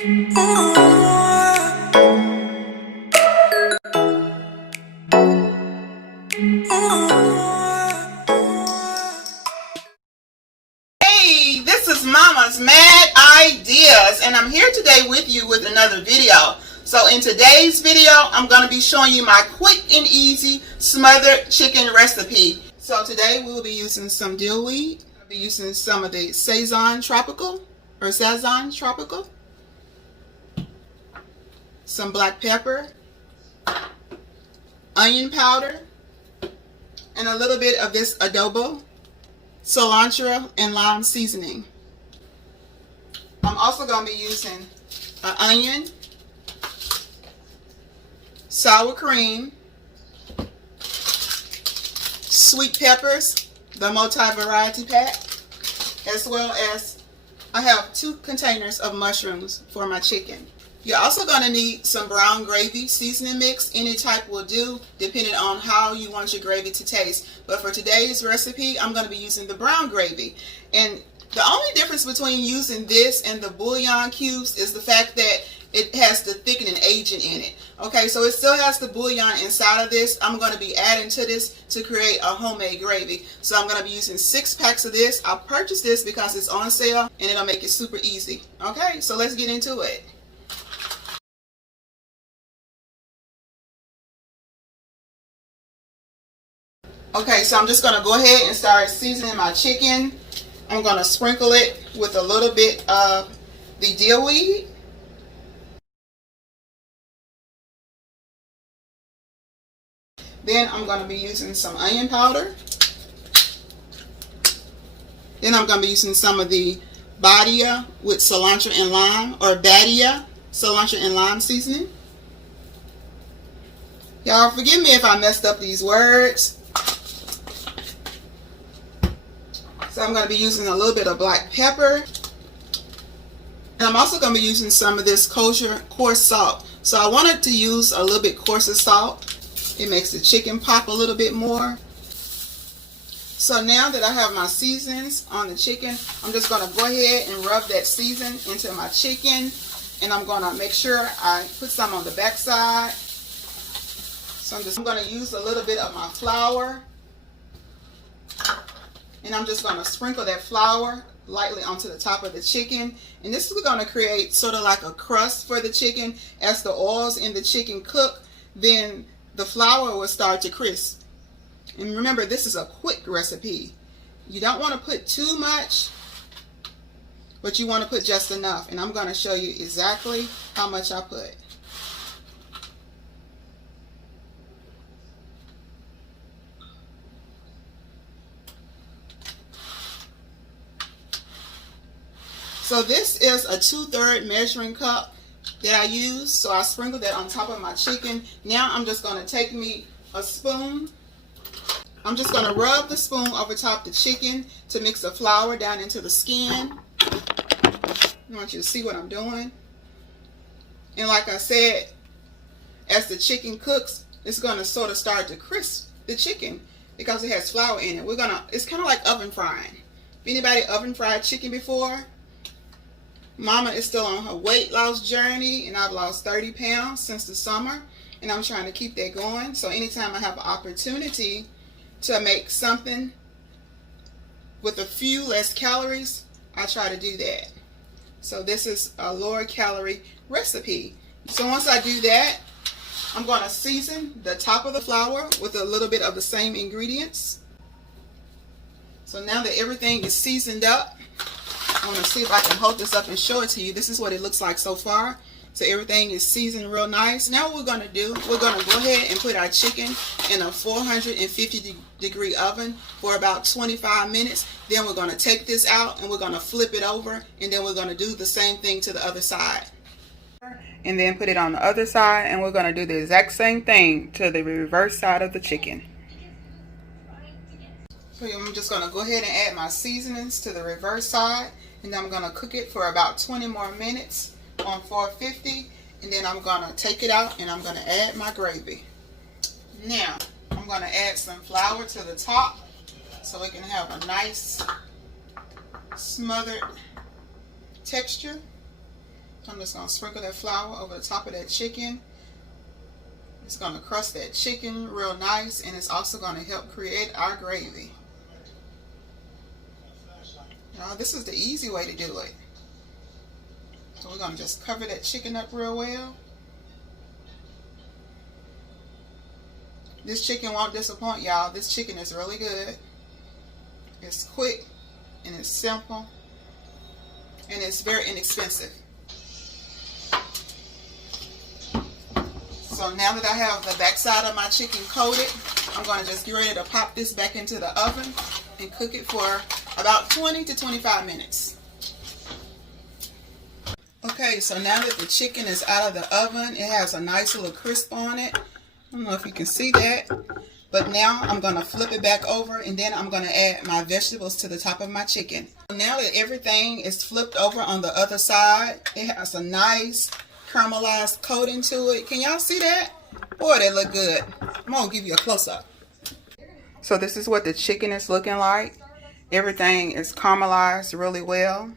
Hey, this is Mama's Mad Ideas, and I'm here today with you with another video. So in today's video, I'm going to be showing you my quick and easy smothered chicken recipe. So today we will be using some dill weed. I'll be using some of the Sazon Tropical, some black pepper, onion powder, and a little bit of this adobo, cilantro, and lime seasoning. I'm also going to be using an onion, sour cream, sweet peppers, the multi-variety pack, as well as I have 2 containers of mushrooms for my chicken. You're also going to need some brown gravy seasoning mix. Any type will do, depending on how you want your gravy to taste. But for today's recipe, I'm going to be using the brown gravy. And the only difference between using this and the bouillon cubes is the fact that it has the thickening agent in it. Okay, so it still has the bouillon inside of this. I'm going to be adding to this to create a homemade gravy. So I'm going to be using 6 packs of this. I purchased this because it's on sale and it'll make it super easy. Okay, so let's get into it. Okay, so I'm just going to go ahead and start seasoning my chicken. I'm going to sprinkle it with a little bit of the dill weed. Then I'm going to be using some onion powder. Then I'm going to be using some of the badia with cilantro and lime, or badia, cilantro and lime seasoning. Y'all forgive me if I messed up these words. So I'm going to be using a little bit of black pepper. And I'm also going to be using some of this kosher coarse salt. So I wanted to use a little bit coarser salt. It makes the chicken pop a little bit more. So now that I have my seasonings on the chicken, I'm just going to go ahead and rub that season into my chicken. And I'm going to make sure I put some on the back side. So I'm going to use a little bit of my flour. And I'm just going to sprinkle that flour lightly onto the top of the chicken. And this is going to create sort of like a crust for the chicken. As the oils in the chicken cook, then the flour will start to crisp. And remember, this is a quick recipe. You don't want to put too much, but you want to put just enough. And I'm going to show you exactly how much I put. So this is a 2/3 measuring cup that I use. So I sprinkled that on top of my chicken. Now I'm just going to take me a spoon. I'm just going to rub the spoon over top the chicken to mix the flour down into the skin. I want you to see what I'm doing. And like I said, as the chicken cooks, it's going to sort of start to crisp the chicken because it has flour in it. It's kind of like oven frying. Anybody oven fried chicken before? Mama is still on her weight loss journey, and I've lost 30 pounds since the summer, and I'm trying to keep that going. So anytime I have an opportunity to make something with a few less calories, I try to do that. So this is a lower calorie recipe. So once I do that, I'm going to season the top of the flour with a little bit of the same ingredients. So now that everything is seasoned up, I want to see if I can hold this up and show it to you. This is what it looks like so far. So everything is seasoned real nice. Now what we're going to do, we're going to go ahead and put our chicken in a 450-degree oven for about 25 minutes. Then we're going to take this out and we're going to flip it over. And then we're going to do the same thing to the other side. And then put it on the other side. And we're going to do the exact same thing to the reverse side of the chicken. So I'm just going to go ahead and add my seasonings to the reverse side. And then I'm going to cook it for about 20 more minutes on 450. And then I'm going to take it out and I'm going to add my gravy. Now, I'm going to add some flour to the top so it can have a nice smothered texture. I'm just going to sprinkle that flour over the top of that chicken. It's going to crust that chicken real nice, and it's also going to help create our gravy. Now, this is the easy way to do it. So we're going to just cover that chicken up real well. This chicken won't disappoint y'all. This chicken is really good. It's quick and it's simple and it's very inexpensive. So now that I have the backside of my chicken coated, I'm going to just get ready to pop this back into the oven and cook it for about 20 to 25 minutes. Okay, so now that the chicken is out of the oven, it has a nice little crisp on it. I don't know if you can see that, but now I'm going to flip it back over, and then I'm going to add my vegetables to the top of my chicken. Now that everything is flipped over on the other side, it has a nice caramelized coating to it. Can y'all see that? Boy, that look good. I'm going to give you a close-up. So this is what the chicken is looking like. Everything is caramelized really well.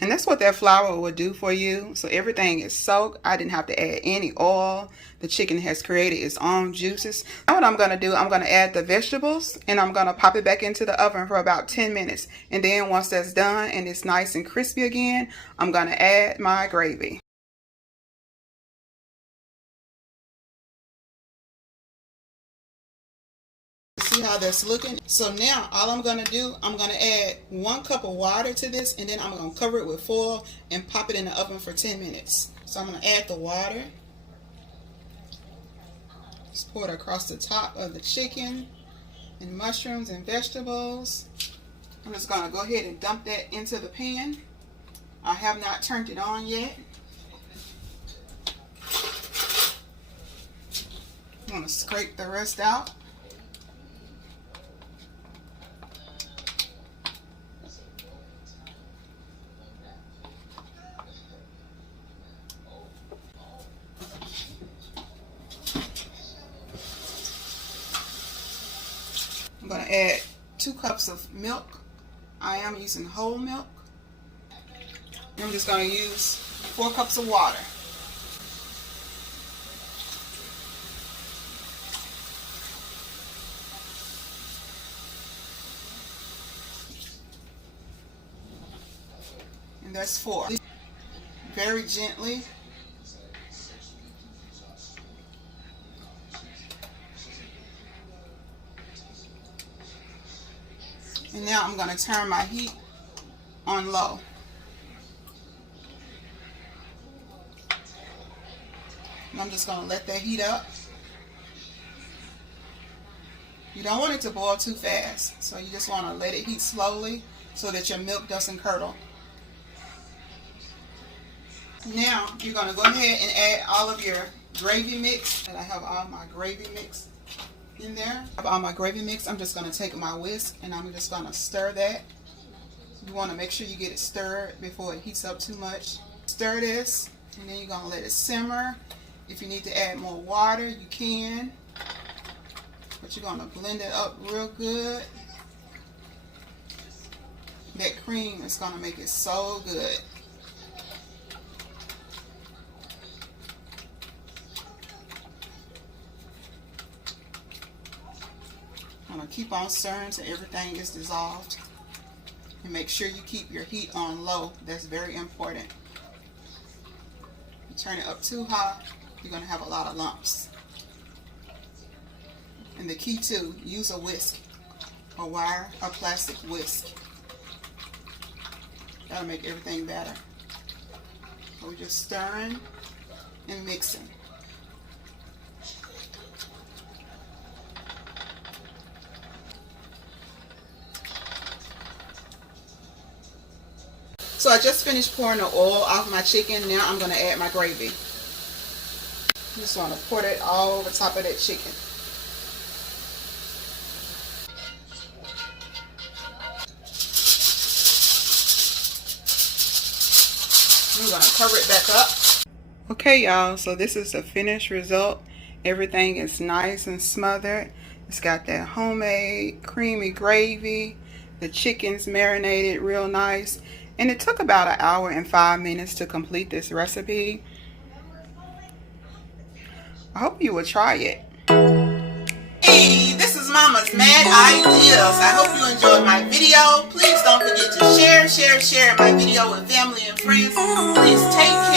And that's what that flour will do for you. So everything is soaked. I didn't have to add any oil. The chicken has created its own juices. Now what I'm going to do, I'm going to add the vegetables, and I'm going to pop it back into the oven for about 10 minutes. And then once that's done and it's nice and crispy again, I'm going to add my gravy. See how that's looking? So now all I'm going to do, I'm going to add 1 cup of water to this, and then I'm going to cover it with foil and pop it in the oven for 10 minutes. So I'm going to add the water. Just pour it across the top of the chicken and mushrooms and vegetables. I'm just going to go ahead and dump that into the pan. I have not turned it on yet. I'm going to scrape the rest out. I'm going to add 2 cups of milk. I am using whole milk. And I'm just going to use 4 cups of water. And that's 4. Very gently. And now I'm going to turn my heat on low. And I'm just going to let that heat up. You don't want it to boil too fast, so you just want to let it heat slowly so that your milk doesn't curdle. Now you're going to go ahead and add all of your gravy mix. And I have all my gravy mix in there. I have all my gravy mix. I'm just going to take my whisk and I'm just going to stir that. You want to make sure you get it stirred before it heats up too much. Stir this, and then you're going to let it simmer. If you need to add more water, you can. But you're going to blend it up real good. That cream is going to make it so good. I'm going to keep on stirring until everything is dissolved. And make sure you keep your heat on low. That's very important. You turn it up too high, you're going to have a lot of lumps. And the key too, use a whisk, a wire, a plastic whisk. That'll make everything better. So we're just stirring and mixing. So I just finished pouring the oil off my chicken. Now I'm going to add my gravy. Just want to pour it all over top of that chicken. I'm going to cover it back up. Okay, y'all, so this is the finished result. Everything is nice and smothered. It's got that homemade creamy gravy. The chicken's marinated real nice. And it took about 1 hour and 5 minutes to complete this recipe. I hope you will try it. Hey, this is Mama's Mad Ideas. I hope you enjoyed my video. Please don't forget to share my video with family and friends. Please take care.